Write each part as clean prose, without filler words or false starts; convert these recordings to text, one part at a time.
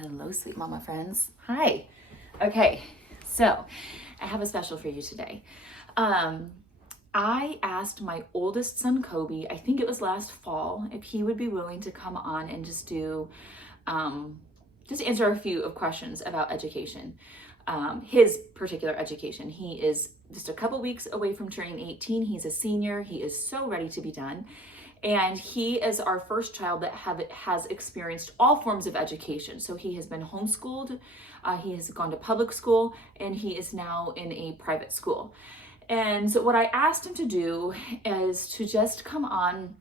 Hello, sweet mama friends. Hi. Okay, so I have a special for you today. I asked my oldest son, Kobe, I think it was last fall, if he would be willing to come on and just answer a few of questions about education. His particular education. He is just a couple weeks away from turning 18. He's a senior. He is so ready to be done. And he is our first child that has experienced all forms of education. So he has been homeschooled, he has gone to public school, and he is now in a private school. And so what I asked him to do is to just come on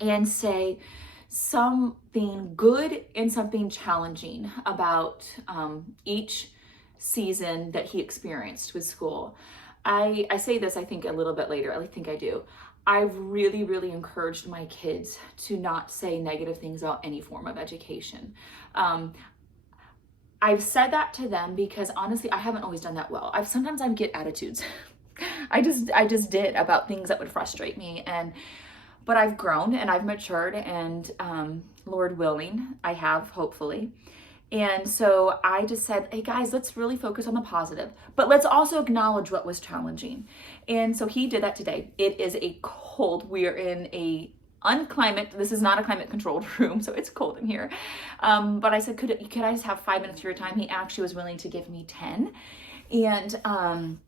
and say something good and something challenging about each season that he experienced with school. I say this, I think, a little bit later. I think I do. I've really encouraged my kids to not say negative things about any form of education. I've said that to them because honestly, I haven't always done that well. Sometimes I get attitudes. I just did about things that would frustrate me, but I've grown and I've matured, and Lord willing, I have, hopefully. And so I just said, hey guys, let's really focus on the positive, but let's also acknowledge what was challenging. And so he did that today. It is a cold. We are in this is not a climate controlled room, so it's cold in here. But I said, could I just have 5 minutes of your time? He actually was willing to give me 10. And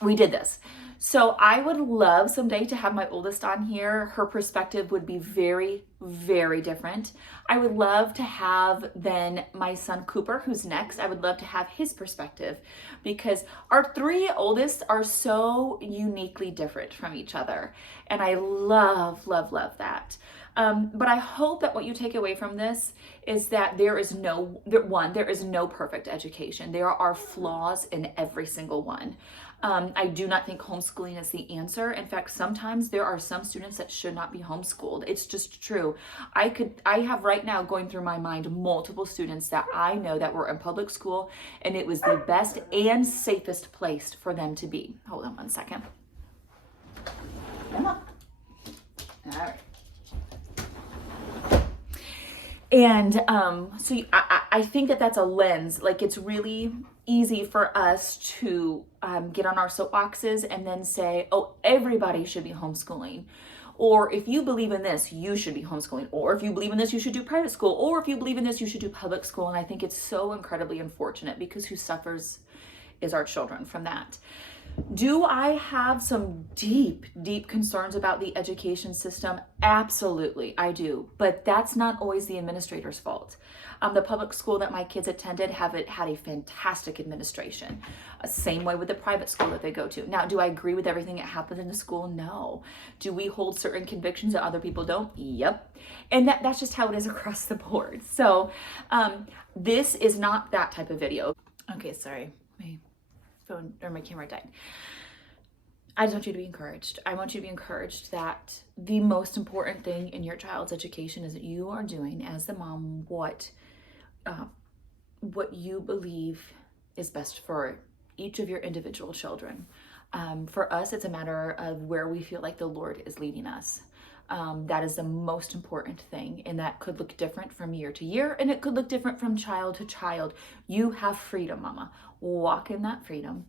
we did this. So I would love someday to have my oldest on here. Her perspective would be very different. I would love to have then my son Cooper, who's next. I would love to have his perspective because our three oldest are so uniquely different from each other. And I love that. But I hope that what you take away from this is that there is no perfect education. There are flaws in every single one. I do not think homeschooling is the answer. In fact, sometimes there are some students that should not be homeschooled. It's just true. I have right now going through my mind multiple students that I know that were in public school, and it was the best and safest place for them to be. Hold on one second. Come on. All right. And so I think that that's a lens. Like, it's really easy for us to get on our soapboxes and then say, oh, everybody should be homeschooling. Or if you believe in this, you should be homeschooling. Or if you believe in this, you should do private school. Or if you believe in this, you should do public school. And I think it's so incredibly unfortunate because who suffers is our children from that. Do I have some deep concerns about the education system? Absolutely, I do. But that's not always the administrator's fault. The public school that my kids attended had a fantastic administration. Same way with the private school that they go to. Now, do I agree with everything that happens in the school? No. Do we hold certain convictions that other people don't? Yep. And that's just how it is across the board. So this is not that type of video. Okay, sorry. My phone or my camera died. I just want you to be encouraged. I want you to be encouraged that the most important thing in your child's education is that you are doing, as the mom, what you believe is best for each of your individual children. For us, it's a matter of where we feel like the Lord is leading us. That is the most important thing, and that could look different from year to year, and it could look different from child to child. You have freedom, mama. Walk in that freedom.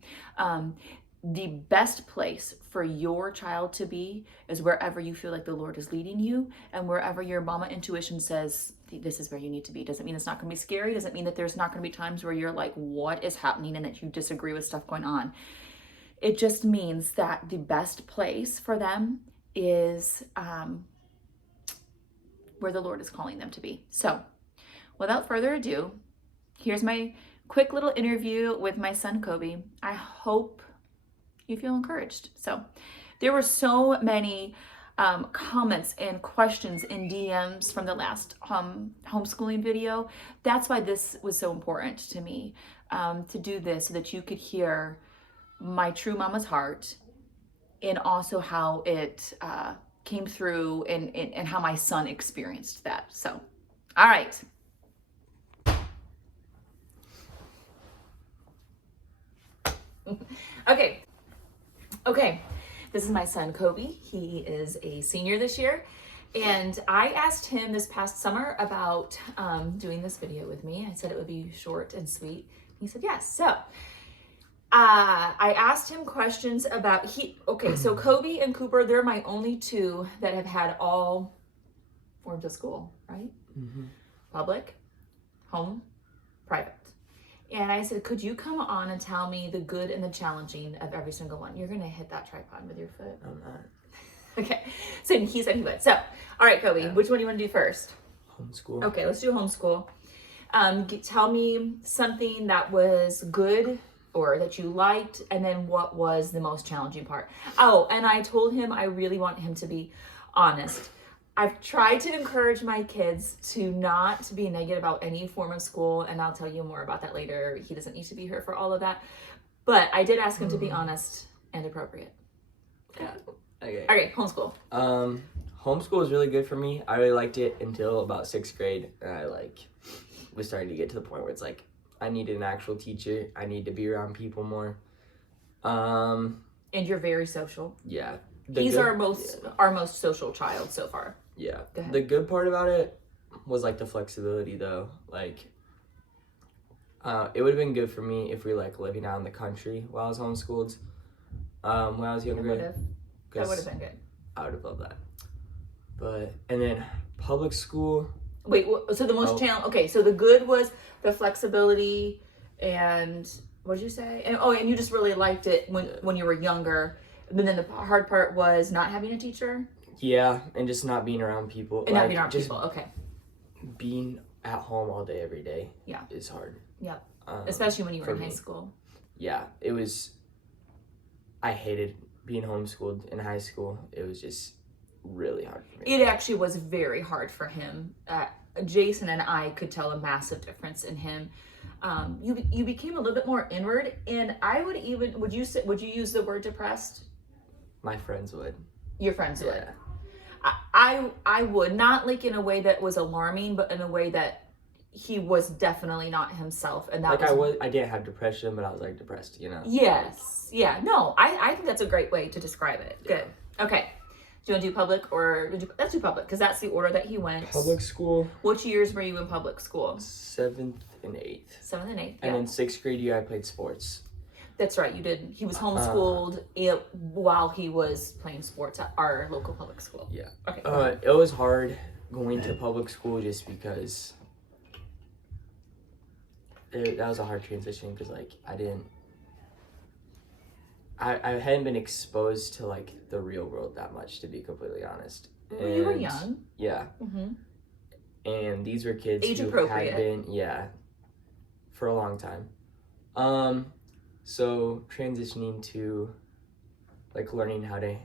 The best place for your child to be is wherever you feel like the Lord is leading you, and wherever your mama intuition says this is where you need to be. Doesn't mean it's not going to be scary. Doesn't mean that there's not going to be times where you're like, what is happening, and that you disagree with stuff going on. It just means that the best place for them is where the Lord is calling them to be. So without further ado, here's my quick little interview with my son, Kobe. I hope you feel encouraged. So there were so many comments and questions in DMs from the last homeschooling video. That's why this was so important to me, to do this so that you could hear my true mama's heart, and also how it came through and how my son experienced that. So, all right. Okay, this is my son, Kobe. He is a senior this year, And I asked him this past summer about doing this video with me. I said it would be short and sweet. He said yes. So I asked him questions about so Kobe and Cooper, they're my only two that have had all forms of school, right? Mm-hmm. Public, home, private. And I said, could you come on and tell me the good and the challenging of every single one? You're going to hit that tripod with your foot. I'm not. Okay. So he said he would. So, all right, Kobe, which one do you want to do first? Homeschool. Okay, let's do homeschool. Tell me something that was good or that you liked, and then what was the most challenging part. Oh, and I told him I really want him to be honest. I've tried to encourage my kids to not be negative about any form of school, and I'll tell you more about that later. He doesn't need to be here for all of that. But I did ask him to be honest and appropriate. Yeah. Okay. Okay, homeschool. Homeschool was really good for me. I really liked it until about 6th grade. And I was starting to get to the point where it's like, I needed an actual teacher. I need to be around people more. And you're very social. Yeah. He's our most social child so far. Yeah. Go ahead. The good part about it was the flexibility though. It would have been good for me if we were living out in the country while I was homeschooled. When I was younger. That would have been good. I would have loved that. And then public school. Wait, so the most challenge. Okay, so the good was the flexibility, and what did you say? And you just really liked it when you were younger. But then the hard part was not having a teacher. Yeah, and just not being around people. And not being around people. Okay. Being at home all day every day. Yeah. Is hard. Yeah. Especially when you were in high school. Yeah, it was. I hated being homeschooled in high school. It was just really hard for me. It actually was very hard for him. Jason and I could tell a massive difference in him. You became a little bit more inward, and I would even would you use the word depressed? My friends would. Your friends would. I would not in a way that was alarming, but in a way that he was definitely not himself, and that I didn't have depression, but I was depressed, Yes. Yeah. No, I think that's a great way to describe it. Good. Okay. Do you want to do public or let's do public because that's the order that he went. Public school. Which years were you in public school? 7th and 8th. 7th and 8th. And in 6th grade year, I played sports. That's right, you did. He was homeschooled while he was playing sports at our local public school. Yeah. Okay. It was hard going to public school just because that was a hard transition because I hadn't been exposed to the real world that much, to be completely honest. Well, you were young. Yeah. Mm-hmm. And these were kids age who appropriate. had been for a long time. So transitioning to learning how to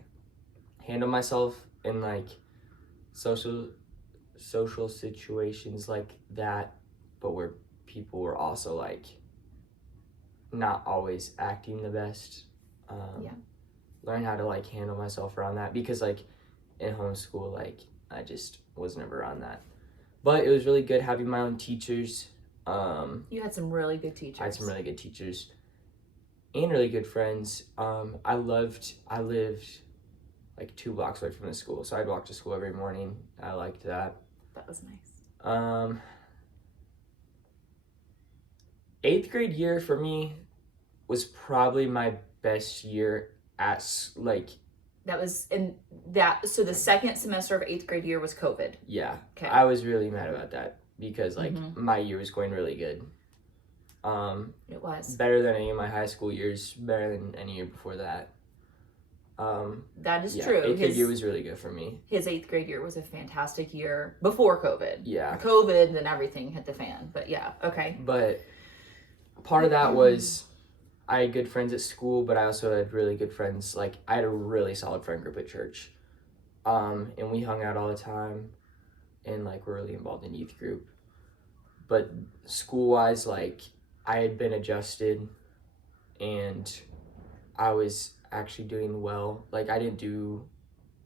handle myself in social situations like that, but where people were also not always acting the best. Learn how to handle myself around that because in homeschool I just was never around that. But it was really good having my own teachers. You had some really good teachers. I had some really good teachers and really good friends. I lived 2 blocks away from the school, so I'd walk to school every morning. I liked that. That was nice. 8th grade year for me was probably my best year at that was in that. So the second semester of 8th grade year was COVID. Yeah. Okay. I was really mad about that because my year was going really good. It was better than any of my high school years, better than any year before that. That is true. 8th grade year was really good for me. His 8th grade year was a fantastic year before COVID. Yeah. COVID, then everything hit the fan. But yeah, okay. But part of that was I had good friends at school, but I also had really good friends. I had a really solid friend group at church. And we hung out all the time and were really involved in youth group. But school-wise, I had been adjusted and I was actually doing well. I didn't do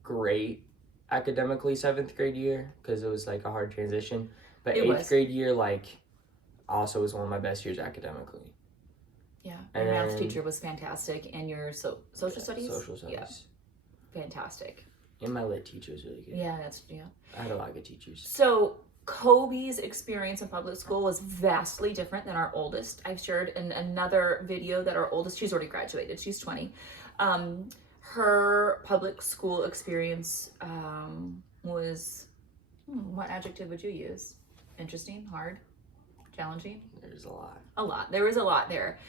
great academically 7th grade year because it was a hard transition. But 8th grade year, also was one of my best years academically. Yeah, your math teacher was fantastic, and your social studies? Social studies. Yeah. Fantastic. And my lit teacher was really good. Yeah, I had a lot of good teachers. So Kobe's experience in public school was vastly different than our oldest. I've shared in another video that our oldest, she's already graduated, she's 20. Her public school experience was, what adjective would you use? Interesting, hard, challenging? There's a lot. A lot. There was a lot there.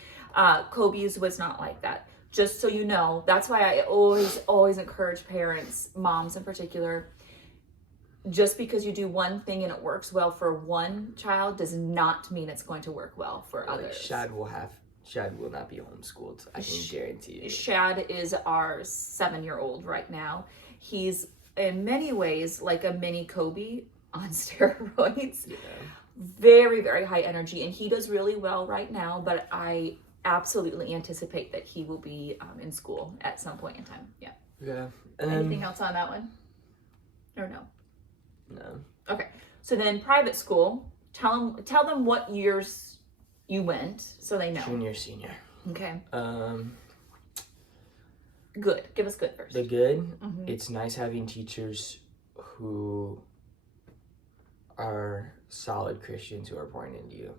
Kobe's was not like that. Just so you know, that's why I always encourage parents, moms in particular, just because you do one thing and it works well for one child does not mean it's going to work well for others. Shad will not be homeschooled. I can guarantee you. Shad is our 7-year-old right now. He's in many ways like a mini Kobe on steroids. Yeah. Very, very high energy, and he does really well right now, but I absolutely anticipate that he will be in school at some point in time. Yeah. Yeah. Anything else on that one? Or no? No. Okay. So then private school, tell them what years you went so they know. Junior, senior. Okay. Good. Give us good first. The good, Mm-hmm. It's nice having teachers who are solid Christians who are pouring into you.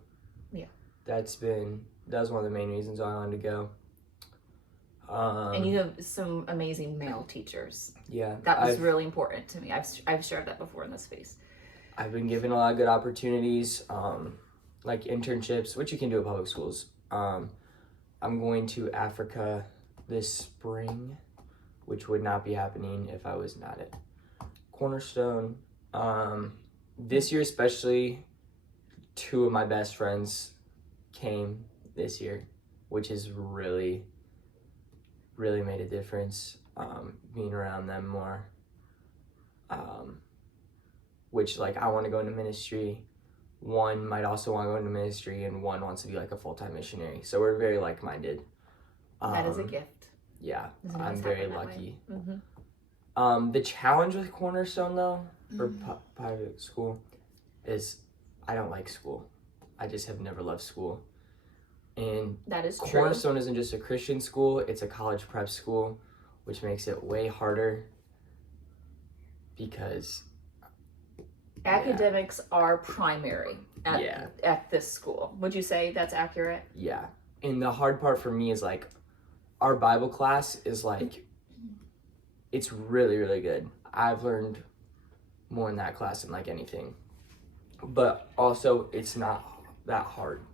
Yeah. That was one of the main reasons why I wanted to go. And you have some amazing male teachers. Yeah. That was really important to me. I've shared that before in this space. I've been given a lot of good opportunities, like internships, which you can do at public schools. I'm going to Africa this spring, which would not be happening if I was not at Cornerstone. This year especially, 2 of my best friends came this year, which has really made a difference, being around them more, which like I want to go into ministry. One might also want to go into ministry, and one wants to be like a full-time missionary, so we're very like-minded. That is a gift. Yeah, Doesn't I'm always very happen that lucky. way. Mm-hmm. The challenge with Cornerstone though, or private school, is I don't like school. I just have never loved school. And That is true. Cornerstone isn't just a Christian school, it's a college prep school, which makes it way harder because academics are primary at this school. Would you say that's accurate? Yeah. And the hard part for me is like our Bible class is like, it's really, really good. I've learned more in that class than like anything. But also it's not that hard.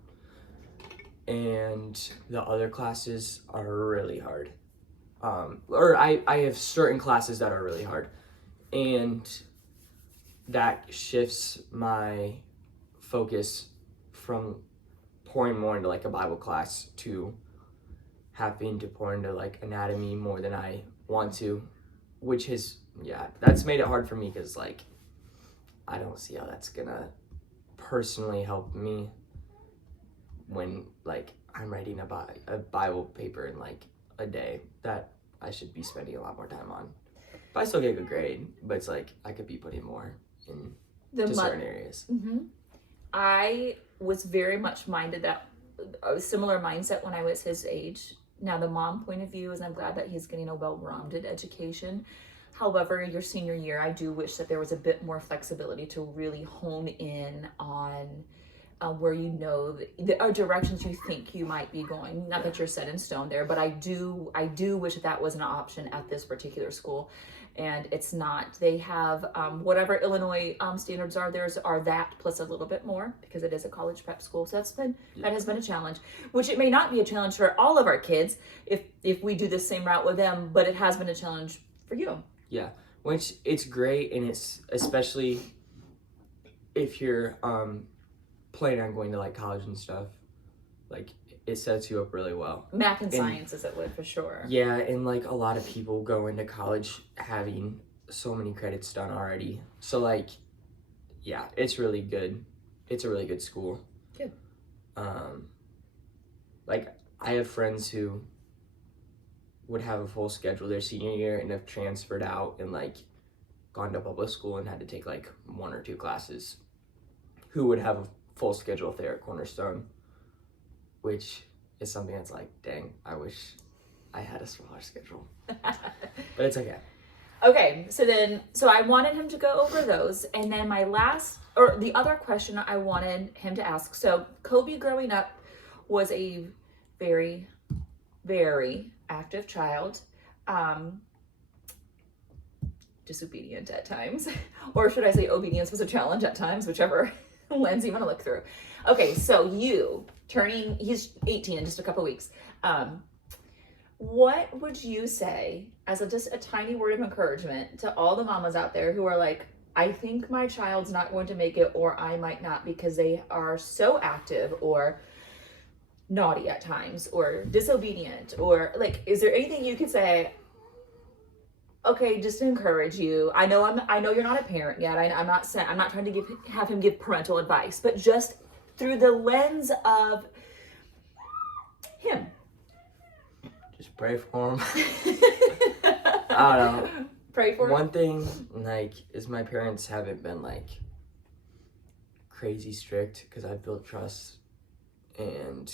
And the other classes are really hard. I have certain classes that are really hard. And that shifts my focus from pouring more into like a Bible class to having to pour into like anatomy more than I want to, which has, that's made it hard for me because like I don't see how that's gonna personally help me when like I'm writing a Bible paper in like a day that I should be spending a lot more time on. But I still get a good grade, but it's like I could be putting more in certain areas. Mm-hmm. I was very much minded that a similar mindset when I was his age. Now the mom point of view is I'm glad that he's getting a well-rounded education. However, your senior year, I do wish that there was a bit more flexibility to really hone in on where you know the directions you think you might be going. Not that you're set in stone there, but I do wish that was an option at this particular school. And it's not. They have whatever Illinois standards are, theirs are that plus a little bit more because it is a college prep school. So that has been a challenge, which it may not be a challenge for all of our kids if we do the same route with them, but it has been a challenge for you. Yeah, which it's great, and it's especially if you're planning on going to like college and stuff, like it sets you up really well. Math and sciences it would for sure. Yeah, and like a lot of people go into college having so many credits done already. So like, yeah, it's really good. It's a really good school. Good. Like I have friends who would have a full schedule their senior year and have transferred out and like gone to public school and had to take like 1 or 2 classes, who would have a full schedule if they're at Cornerstone, which is something that's like, dang, I wish I had a smaller schedule. But it's okay. Okay, so I wanted him to go over those, and then the other question I wanted him to ask. So Kobe growing up was a very, very active child, disobedient at times, or should I say obedience was a challenge at times, whichever lens you want to look through. Okay, so he's 18 in just a couple weeks. What would you say as just a tiny word of encouragement to all the mamas out there who are like, I think my child's not going to make it, or I might not because they are so active or naughty at times or disobedient, or like, is there anything you could say, okay, just to encourage you? I know you're not a parent yet. I'm not trying to have him give parental advice, but just through the lens of him. Just pray for him. I don't know. Pray for him. One thing, like, is my parents haven't been, like, crazy strict because I've built trust. And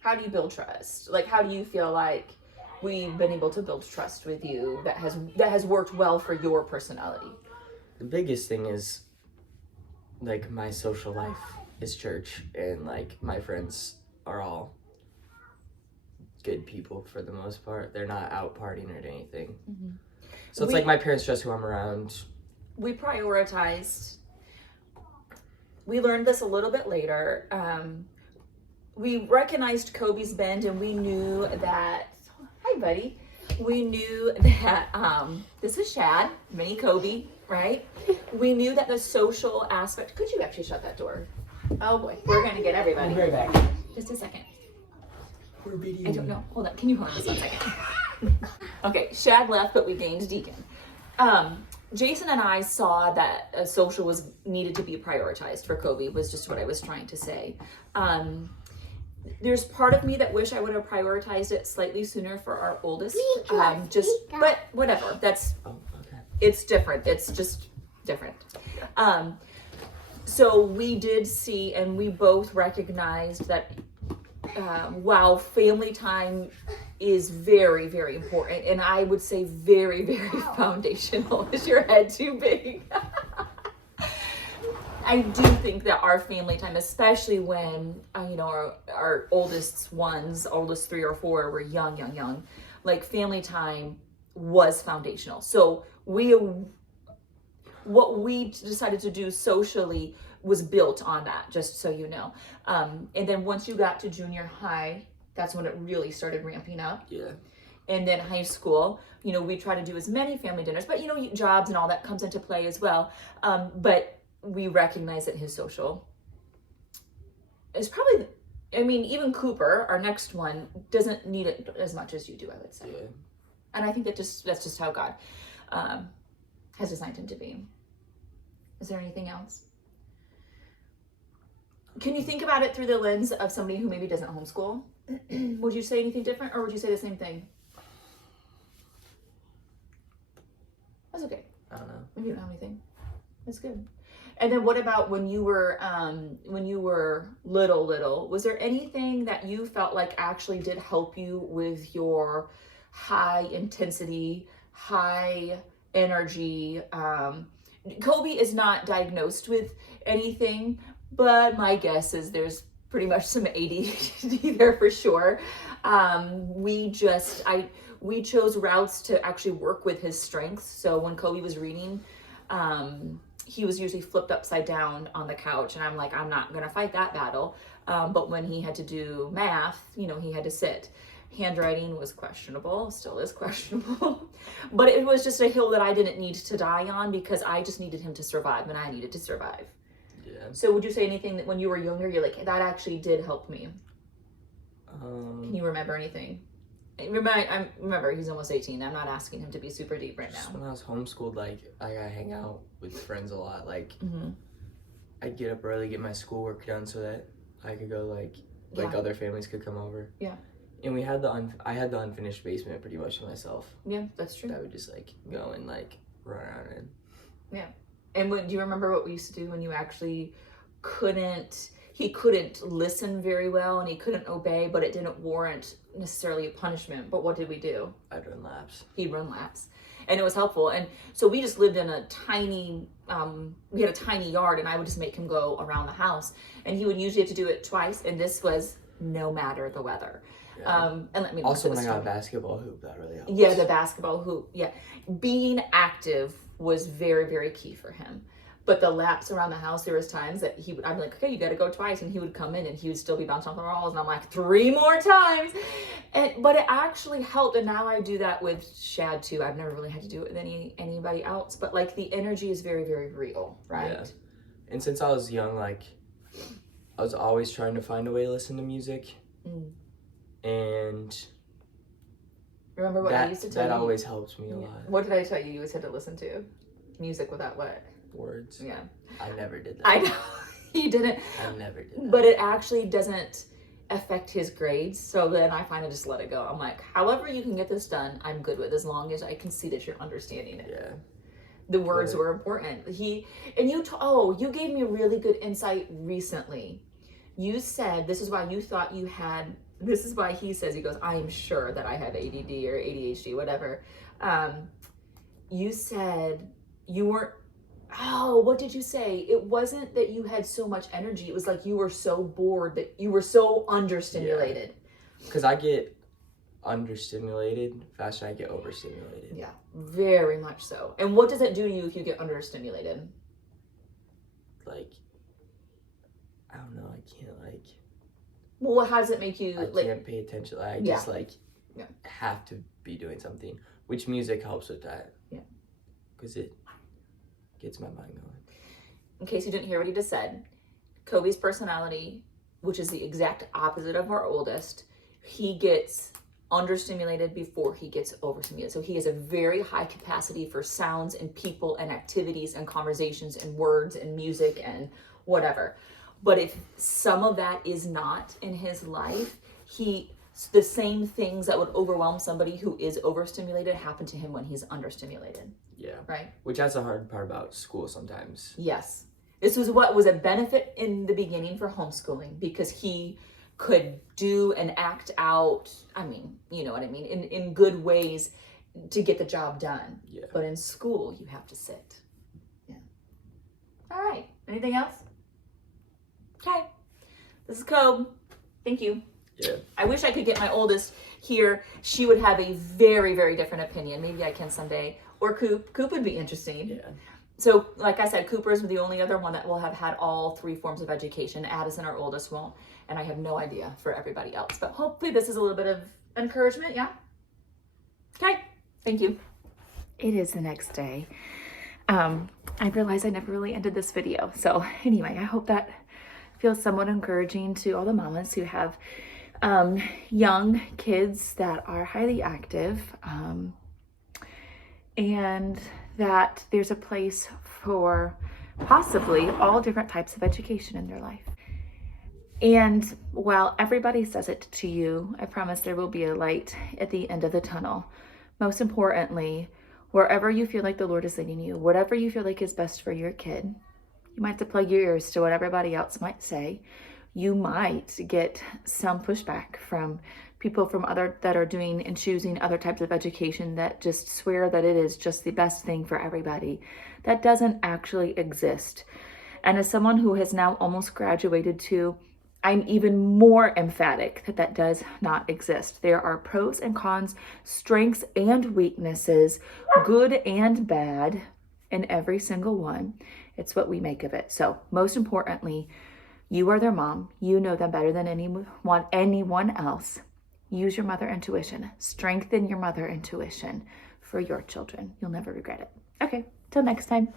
how do you build trust? Like, how do you feel like we've been able to build trust with you that has worked well for your personality? The biggest thing is, like, my social life is church, and, like, my friends are all good people for the most part. They're not out partying or anything. Mm-hmm. So it's like my parents trust who I'm around. We learned this a little bit later. We recognized Kobe's bend, and we knew that, hi buddy, we knew that this is Shad, mini Kobe, right? We knew that the social aspect, could you actually shut that door? Oh boy, we're gonna get everybody. We'll be right back. Just a second. I don't know. Hold on. Can you hold on just 1 second? Okay, Shad left, but we gained Deacon. Jason and I saw that social needed to be prioritized for Kobe, was just what I was trying to say. There's part of me that wish I would have prioritized it slightly sooner for our oldest. But whatever. It's different. It's just different. So we did see, and we both recognized that while family time is very, very important, and I would say very, very foundational. Is your head too big? I do think that our family time, especially when our oldest 3 or 4 were young, like family time was foundational. So what we decided to do socially was built on that, just so you know. And then once you got to junior high, that's when it really started ramping up. Yeah. And then high school, we try to do as many family dinners, but jobs and all that comes into play as well. But we recognize that his social is probably, even Cooper, our next one, doesn't need it as much as you do, I would say. Yeah. And I think that's just how God has designed him to be. Is there anything else? Can you think about it through the lens of somebody who maybe doesn't homeschool? Would you say anything different, or would you say the same thing? That's okay. I don't know. Maybe you don't have anything. That's good. And then what about when you were little? Was there anything that you felt like actually did help you with your high intensity, high energy? Kobe is not diagnosed with anything, but my guess is there's pretty much some ADHD there for sure. We chose routes to actually work with his strengths. So when Kobe was reading, he was usually flipped upside down on the couch, and I'm like, I'm not gonna fight that battle. But when he had to do math, he had to sit. Handwriting was questionable, still is questionable. But it was just a hill that I didn't need to die on, because I just needed him to survive, and I needed to survive. Yeah. So would you say anything that when you were younger, you're like, that actually did help me? Can you remember anything? Remember, he's almost 18. I'm not asking him to be super deep right now. When I was homeschooled, I got hang out with friends a lot. I'd get up early, get my schoolwork done so that I could go other families could come over. Yeah. And I had the unfinished basement pretty much to myself. Yeah, that's true. I would just go and run around in. Yeah. And do you remember what we used to do when you actually he couldn't listen very well and he couldn't obey, but it didn't warrant necessarily a punishment? But what did we do? I'd run laps. He'd run laps. and it was helpful. And so we just lived in a tiny, we had a tiny yard, and I would just make him go around the house, and he would usually have to do it twice, and this was no matter the weather. Yeah. And let me Also, when I got a basketball hoop, that really helps. Yeah, the basketball hoop. Yeah, being active was very, very key for him. But the laps around the house, there was times that I'd be like, okay, you got to go twice, and he would come in, and he would still be bouncing off the walls, and I'm like, 3 more times. But it actually helped, and now I do that with Shad too. I've never really had to do it with anybody else, but like the energy is very, very real, right? Yeah. And since I was young, like I was always trying to find a way to listen to music, and remember what I used to tell you? That always helps me a lot. What did I tell you? You always had to listen to music without what? Words. Yeah. I never did that. I know. You didn't. I never did that. But it actually doesn't affect his grades. So then I finally just let it go. I'm like, however you can get this done, I'm good with, as long as I can see that you're understanding it. Yeah. The words were important. You gave me a really good insight recently. You said this is why you thought you had. This is why he says, he goes, I am sure that I have ADD or ADHD, whatever. You said you weren't. Oh, what did you say? It wasn't that you had so much energy. It was like you were so bored, that you were so understimulated. Because I get understimulated faster than I get overstimulated. Yeah, very much so. And what does it do to you if you get understimulated? Like, I don't know. I can't Well, how does it make you? I can't pay attention. I just have to be doing something, which music helps with that. Yeah. Because it gets my mind going. In case you didn't hear what he just said, Kobe's personality, which is the exact opposite of our oldest, he gets understimulated before he gets overstimulated. So he has a very high capacity for sounds and people and activities and conversations and words and music and whatever. But if some of that is not in his life, the same things that would overwhelm somebody who is overstimulated happen to him when he's understimulated. Yeah. Right? Which that's the hard part about school sometimes. Yes. This was what was a benefit in the beginning for homeschooling, because he could do and act out, I mean, you know what I mean, in good ways to get the job done. Yeah. But in school, you have to sit. Yeah. All right. Anything else? Okay. This is Kobe. Thank you. Yeah. I wish I could get my oldest here. She would have a very, very different opinion. Maybe I can someday. Or Coop. Coop would be interesting. Yeah. So, like I said, Cooper is the only other one that will have had all 3 forms of education. Addison, our oldest, won't. And I have no idea for everybody else. But hopefully this is a little bit of encouragement, yeah? Okay. Thank you. It is the next day. I realized I never really ended this video. So anyway, I hope that feels somewhat encouraging to all the mamas who have young kids that are highly active, and that there's a place for possibly all different types of education in their life. And while everybody says it to you, I promise there will be a light at the end of the tunnel. Most importantly, wherever you feel like the Lord is leading you, whatever you feel like is best for your kid, you might have to plug your ears to what everybody else might say. You might get some pushback from people from other that are doing and choosing other types of education that just swear that it is just the best thing for everybody. That doesn't actually exist. And as someone who has now almost graduated too, I'm even more emphatic that that does not exist. There are pros and cons, strengths and weaknesses, good and bad in every single one. It's what we make of it. So most importantly, you are their mom. You know them better than anyone else. Use your mother intuition. Strengthen your mother intuition for your children. You'll never regret it. Okay, till next time.